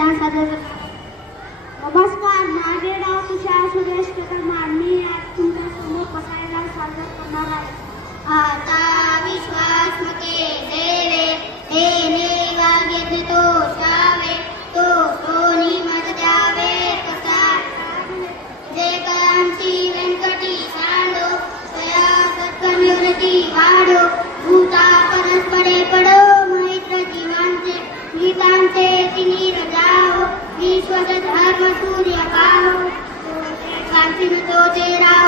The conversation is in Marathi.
विधान सादर करतो. नमस्कार, माझे नाव तुषार सुरेश कदम. मी आज तुमच्या समोर बसायला सादर करणार आहे. आता विश्वास मके देवे हे नेवागे तो शावे तो सोनी मत द्यावे कसा जे कांची व्यंकटी सांडो तया सत्कर्मयोनती वाढो भूता परस्परे पडो मैत्र जीवांचे गीतांचे तिनी रजाओ विश्वत धर्म सूर्य पाहो कांची तो तेरा